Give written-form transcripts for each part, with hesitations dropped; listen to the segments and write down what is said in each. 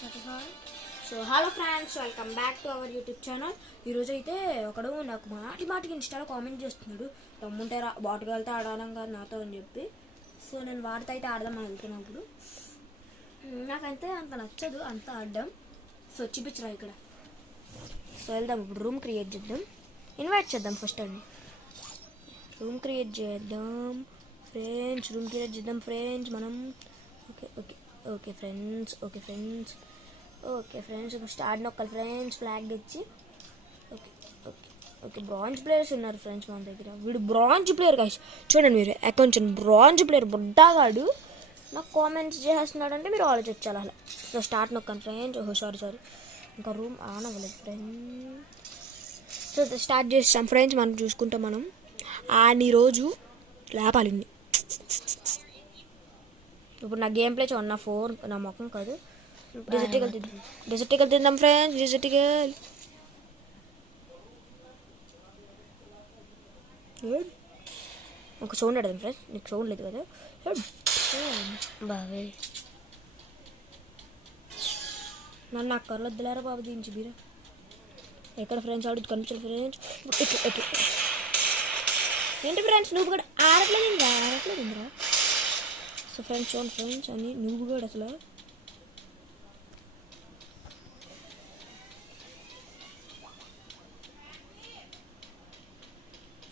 So hello friends, welcome back to our YouTube channel. ఈరోజు అయితే ఒకడు నాకు మాటికి ఇన్స్టాలో కామెంట్ చేస్తున్నాడు, తమ్ముంటే బాటుకు వెళ్తే ఆడడం కాదు నాతో అని చెప్పి. సో నేను వాడితో అయితే ఆడదాం అనుకున్నప్పుడు నాకైతే అంత నచ్చదు అంత ఆడడం. సో చూపించరా ఇక్కడ. సో వెళ్దాం ఇప్పుడు, రూమ్ క్రియేట్ చేద్దాం, ఇన్వైట్ చేద్దాం ఫస్ట్ అండి. రూమ్ క్రియేట్ చేద్దాం ఫ్రెండ్స్, రూమ్ క్రియేట్ చేద్దాం ఫ్రెండ్స్ మనం. Okay okay okay friends, okay friends, okay friends. ఇప్పుడు స్టార్ట్ నొక్కాలి ఫ్రెండ్స్, ఫ్లాగ్ తెచ్చి. Okay okay okay bronze players ఉన్నారు ఫ్రెండ్స్ మన దగ్గర. వీడు బ్రాంజ్ ప్లేయర్ గైస్, చూడండి మీరు అకౌంట్ బ్రాంజ్ ప్లేయర్ బుడ్డాగాడు నాకు కామెంట్స్ చేస్తున్నాడు అంటే మీరు ఆలోచించాలి అలా. సో స్టార్ట్ నొక్కాను ఫ్రెండ్స్. ఓహో సారీ ఇంకా రూమ్ ఆన్ అవ్వలేదు ఫ్రెండ్స్. సో స్టార్ట్ చేస్తాం ఫ్రెండ్స్. మనం చూసుకుంటాం, మనం ఈరోజు లేపాలి. ఇప్పుడు నా గేమ్ ప్లే చూడండి, నా ఫోన్ నా ముఖం కాదు. డెజర్టికల్ తిందాం ఫ్రెండ్స్, డెజర్టికల్. ఒక సౌండ్ అడదాం ఫ్రెండ్స్, నీకు సౌండ్ లేదు కదా బాబే. నన్ను అక్కర్లో వద్దులేరా బాబు, దించి మీరు ఎక్కడ ఫ్రెండ్స్ ఆడు కనిపించాలి ఫ్రెండ్స్. ఏంటి ఫ్రెండ్స్ నువ్వు కూడా ఆడట్లేదురా. సో ఫ్రెండ్స్ చూడండి ఫ్రెండ్స్, అని నువ్వు కూడా అసలు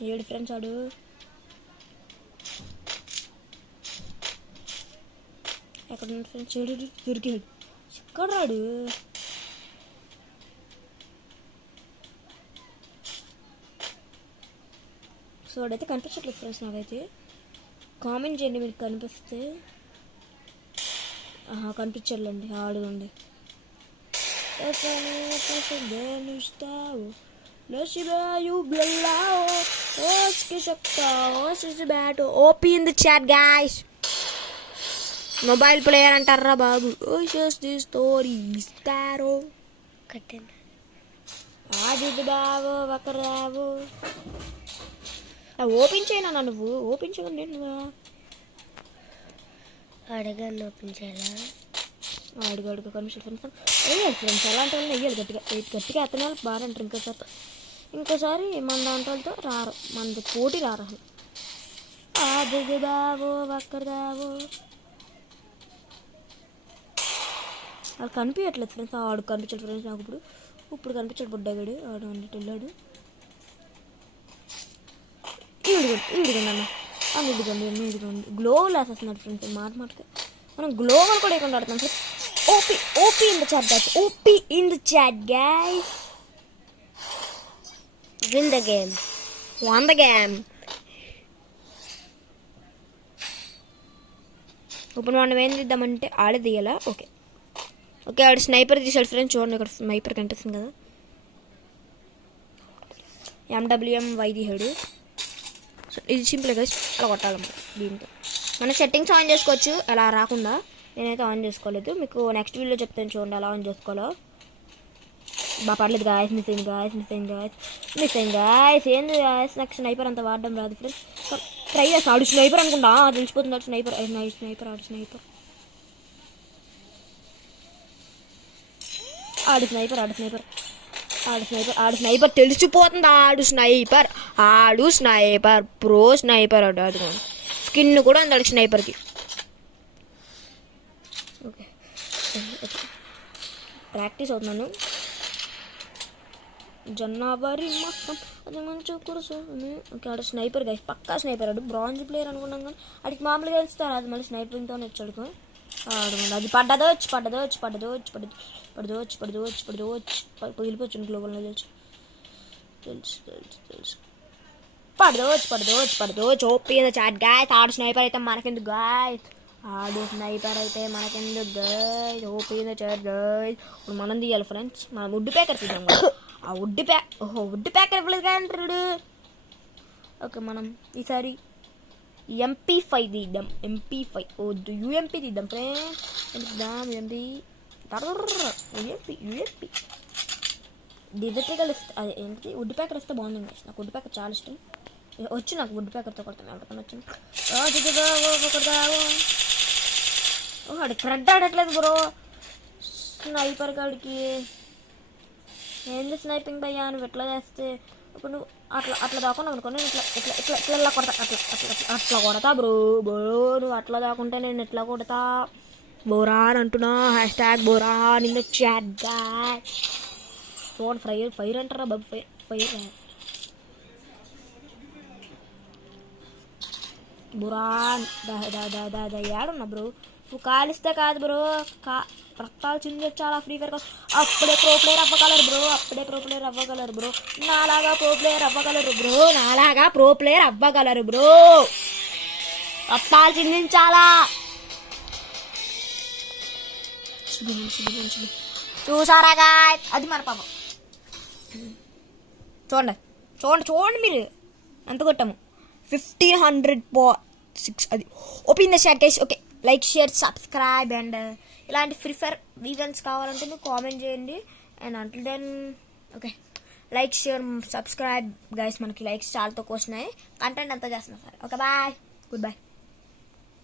ఏడు ఫ్రెండ్స్ ఆడు. ఎక్కడ ఫ్రెండ్స్ ఏడు దొరికాడు, ఎక్కడ రాడు. సో వాడైతే కనిపించట్లేదు ఫ్రెండ్స్ నాకైతే. కామెంట్ చేయండి మీరు కనిపిస్తే. కనిపించాలండి, ఆడుకోండి. OP in the chat guys. Mobile player అంటారా బాబు. ఇస్తారు కట్టండి ఆది బాబు ఒకరావు. ఓపెన్ చేయనా నువ్వు, ఓపెన్ చేయకండి నువ్వు అడగాను. ఓపెన్ చేయాలా? అడుగు కనిపిస్తుంది ఫ్రెండ్స్. వేయాలి ఫ్రెండ్స్, అలాంటి వాళ్ళని వేయాలి గట్టిగా అతని వాళ్ళకి బాగా అంటారు. ఇంకోసారి మన దాంట్లో వాళ్ళతో రారు, మనది పోటీ రారు. అది బాబు ఒక్కరిదావు. వాళ్ళు కనిపించట్లేదు ఫ్రెండ్స్. ఆడు కనిపించాడు ఫ్రెండ్స్ నాకు ఇప్పుడు కనిపించాడు బుడ్డగాడు. ఆడు అన్నట్టు వెళ్ళాడు. ఇదిగోండి గ్లోవల్ వేసేస్తున్నాడు ఫ్రెండ్స్. మాటకి మనం గ్లోవల్ కూడా వేయకుండా ఆడుతున్నాం friends. OP in the chat guys, OP in the chat guys. Win the game, won the game. ఇప్పుడు మనం ఏం తీద్దామంటే ఆడే తీయాలా. ఓకే ఆడు స్నైపర్ తీసాడు ఫ్రెండ్స్. చూడండి ఇక్కడ స్నైపర్ కనిపిస్తుంది కదా, MWM తీసాడు. సో ఇది సింపుల్ గైస్, అలా కొట్టాలన్నమాట. దీంతో మన సెట్టింగ్స్ ఆన్ చేసుకోవచ్చు అలా రాకుండా. నేనైతే ఆన్ చేసుకోలేదు, మీకు నెక్స్ట్ వీడియోలో చెప్తాను చూడండి అలా ఆన్ చేసుకోవాలో. పర్లేదు గాయస్, మిస్ అయింది గాయస్. ఏంది గాయస్, నాకు స్నైపర్ అంత వాడడం రాదు ఫ్రెండ్స్. ట్రై చేస్తా. ఆడు స్నైపర్ అనుకుంటా, తెలిసిపోతుంది ఆడు స్నైపర్. ఆడు స్నైపర్ తెలిసిపోతుంది. ఆడు స్నైపర్ ప్రో స్నైపర్. అది స్కిన్ కూడా ఉంది స్నైపర్కి. ఓకే ప్రాక్టీస్ అవుతున్నాను. జన్నాబారి మొత్తం అది మంచిగా కూడా. ఓకే ఆడు స్నైపర్ గైస్, పక్కా స్నైపర్. ఆడు బ్రాంజ్ ప్లేయర్ అనుకున్నాం కానీ అడికి మామూలుగా ఇస్తారు. అది మళ్ళీ స్నైపరింగ్తో వచ్చాడుకో. అది పడ్డదోచ్చి వెళ్ళిపోవచ్చు గ్లోబల్ తెలుసు. పడదోచ్చు ఓపీ చాట్ గాయస్. ఆడు స్నైపర్ అయితే మనకెందుకు గాయస్, ఓపీ చాట్ గాయస్. ఇప్పుడు మనం తీయాలి ఫ్రెండ్స్, మనం వుడ్ ప్యాకర్ తీద్దాం. ఆ వుడ్ ప్యాకర్ ఇవ్వలేదు కానీ. ఓకే మనం ఈసారి MP5 తీద్దాం. MP5 వద్దు, UMP తీద్దాం ఫ్రెండ్స్. UMP డిజిటల్ ఇస్తే అది ఏంటి, వుడ్ ప్యాకర్ ఇస్తే బాగుంది guys. నాకు వుడ్ ప్యాకర్ చాలా ఇష్టం. నాకు వుడ్ ప్యాకర్తో కొడతాను. ఎవరికైనా వచ్చింది. వాడు కరెక్ట్ ఆడట్లేదు బ్రో. స్నైపర్ కాడికి ఏంది స్నైపింగ్ భయ్యా నువ్వు ఎట్లా చేస్తే ఇప్పుడు నువ్వు అట్లా దాకుండా అనుకో నేను ఇట్లా కొడతా అట్లా కొడతా బ్రో నువ్వు అట్లా దాకుంటే నేను ఎట్లా కొడతా బోరా అని అంటున్నా #బోరా నిన్న చాట్ గాయ్ చూడండి ఫైర్ అంటారా బాబు ఫైర్ బురా ఏడున్నా బ్రో నువ్వు కాలిస్తే కాదు బ్రో రక్తాలు చిందించాలా ఫ్రీ ఫైర్ అప్పుడే ప్రో ప్లేయర్ అవ్వగలరు బ్రో నాలాగా ప్రో ప్లేయర్ అవ్వగలరు బ్రో రక్తాలు చిందించాలా చూసారా గాయ్ అది మన పాపం చూడండి మీరు ఎంత కొట్టాము 1506 అది open the shot guys okay like share subscribe and ఇలాంటి ఫ్రీ ఫైర్ ఈవెంట్స్ కావాలంటే మీరు కామెంట్ చేయండి and until then okay like share subscribe guys మనకి లైక్స్ చాలా తక్కువ వస్తున్నాయి కంటెంట్ అంతా చేస్తున్నాం sir okay bye good by